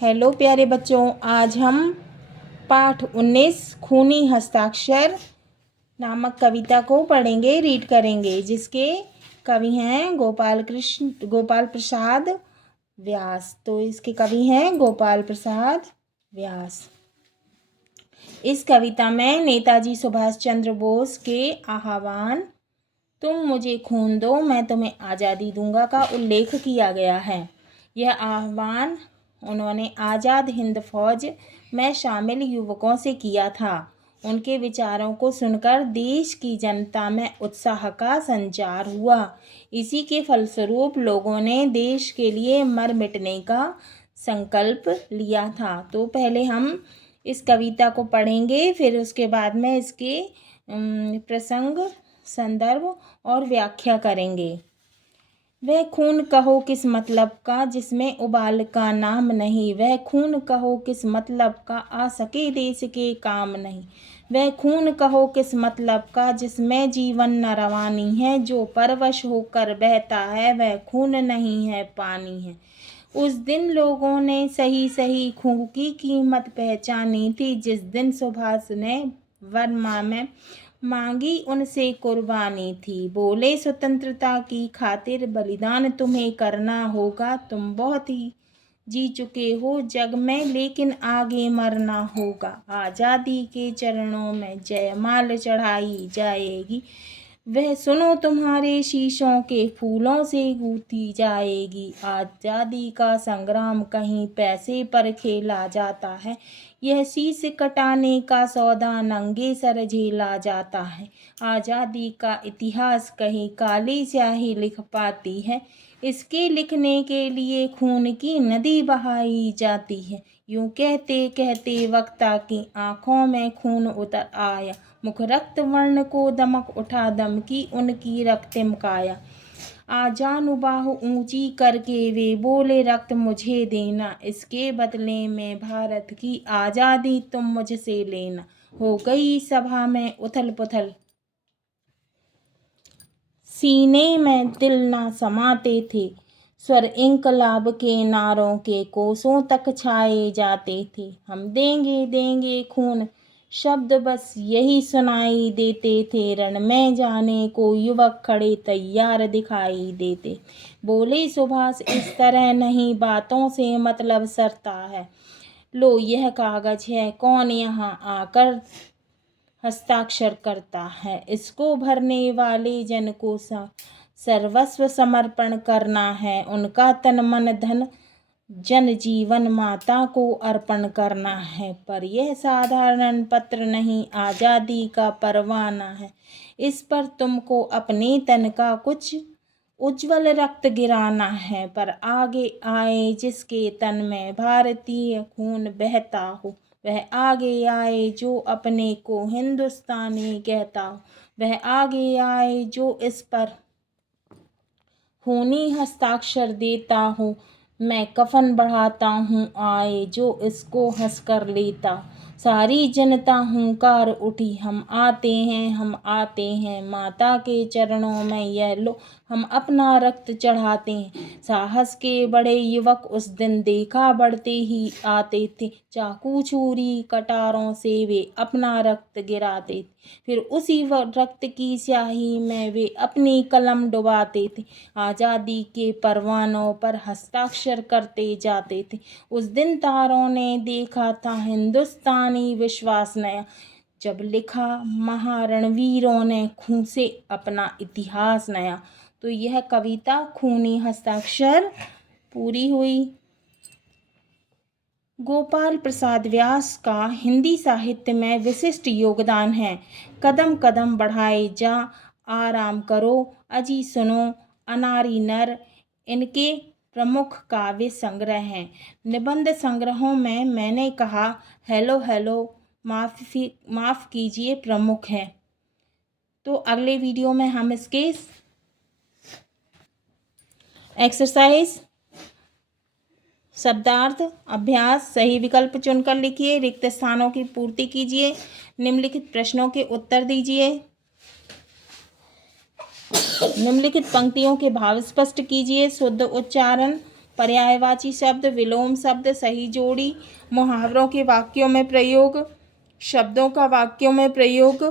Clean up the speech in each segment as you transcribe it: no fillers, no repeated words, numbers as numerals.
Hello प्यारे बच्चों, आज हम पाठ 19 खूनी हस्ताक्षर नामक कविता को पढ़ेंगे, रीड करेंगे, जिसके कवि हैं गोपाल प्रसाद व्यास। तो इसके कवि हैं गोपाल प्रसाद व्यास। इस कविता में नेताजी सुभाष चंद्र बोस के आह्वान तुम मुझे खून दो मैं तुम्हें आज़ादी दूंगा का उल्लेख किया गया है। यह आह्वान उन्होंने आज़ाद हिंद फौज में शामिल युवकों से किया था। उनके विचारों को सुनकर देश की जनता में उत्साह का संचार हुआ। इसी के फलस्वरूप लोगों ने देश के लिए मर मिटने का संकल्प लिया था। तो पहले हम इस कविता को पढ़ेंगे, फिर उसके बाद में इसके प्रसंग, संदर्भ और व्याख्या करेंगे। वह खून कहो किस मतलब का जिसमें उबाल का नाम नहीं, वह खून कहो किस मतलब का आ सके देश के काम नहीं, वह खून कहो किस मतलब का जिसमें जीवन न रवानी है, जो परवश होकर बहता है वह खून नहीं है पानी है। उस दिन लोगों ने सही सही खून की कीमत पहचानी थी, जिस दिन सुभाष ने वर्मा में मांगी उनसे कुर्बानी थी। बोले स्वतंत्रता की खातिर बलिदान तुम्हें करना होगा, तुम बहुत ही जी चुके हो जग में लेकिन आगे मरना होगा। आज़ादी के चरणों में जयमाल चढ़ाई जाएगी, वह सुनो तुम्हारे शीशों के फूलों से गूंथी जाएगी। आज़ादी का संग्राम कहीं पैसे पर खेला जाता है, यह शीश कटाने का सौदा नंगे सर झेला जाता है। आज़ादी का इतिहास कहीं काली स्याही लिख पाती है, इसके लिखने के लिए खून की नदी बहाई जाती है। यूं कहते कहते वक्ता की आंखों में खून उतर आया, मुख रक्त वर्ण को दमक उठा दम की उनकी रक्तिम काया। आजानु बाहु ऊंची करके वे बोले रक्त मुझे देना, इसके बदले में भारत की आज़ादी तुम मुझसे लेना। हो गई सभा में उथल पुथल, सीने में दिल ना समाते थे, स्वर इंकलाब के नारों के कोसों तक छाए जाते थे। हम देंगे देंगे खून शब्द बस यही सुनाई देते थे, रण में जाने को युवक खड़े तैयार दिखाई देते। बोले सुभाष इस तरह नहीं बातों से मतलब सरता है, लो यह कागज है कौन यहाँ आकर हस्ताक्षर करता है, इसको भरने वाले जन को सर्वस्व समर्पण करना है, उनका तन मन धन जन जीवन माता को अर्पण करना है। पर यह साधारण पत्र नहीं आज़ादी का परवाना है, इस पर तुमको अपने तन का कुछ उज्जवल रक्त गिराना है। पर आगे आए जिसके तन में भारतीय खून बहता हो, वह आगे आए जो अपने को हिंदुस्तानी कहता हो, वह आगे आए जो इस पर खूनी हस्ताक्षर देता हो। मैं कफन बढ़ाता हूँ आए जो इसको हंसकर लेता। सारी जनता हुंकार उठी, हम आते हैं माता के चरणों में यह लो हम अपना रक्त चढ़ाते हैं। साहस के बड़े युवक उस दिन देखा बढ़ते ही आते थे, चाकू छुरी कटारों से वे अपना रक्त गिराते थे, फिर उसी रक्त की स्याही में वे अपनी कलम डुबाते थे, आज़ादी के परवानों पर हस्ताक्षर करते जाते थे। उस दिन तारों ने देखा था हिंदुस्तानी विश्वास नया, जब लिखा महारणवीरों ने खून से अपना इतिहास नया। तो यह कविता खूनी हस्ताक्षर पूरी हुई। गोपाल प्रसाद व्यास का हिंदी साहित्य में विशिष्ट योगदान है। कदम कदम बढ़ाए जा, आराम करो, अजी सुनो, अनारी नर इनके प्रमुख काव्य संग्रह हैं। निबंध संग्रहों में मैंने कहा हेलो हेलो, माफ़ कीजिए प्रमुख है। तो अगले वीडियो में हम इसके एक्सरसाइज, शब्दार्थ, अभ्यास सही विकल्प चुनकर लिखिए, रिक्त स्थानों की पूर्ति कीजिए, निम्नलिखित प्रश्नों के उत्तर दीजिए, निम्नलिखित पंक्तियों के भाव स्पष्ट कीजिए, शुद्ध उच्चारण पर्यायवाची शब्द, विलोम शब्द, सही जोड़ी, मुहावरों के वाक्यों में प्रयोग, शब्दों का वाक्यों में प्रयोग,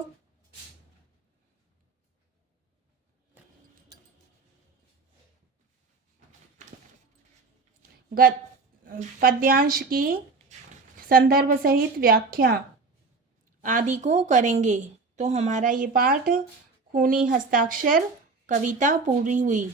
पद्यांश की संदर्भ सहित व्याख्या आदि को करेंगे। तो हमारा ये पाठ खूनी हस्ताक्षर कविता पूरी हुई।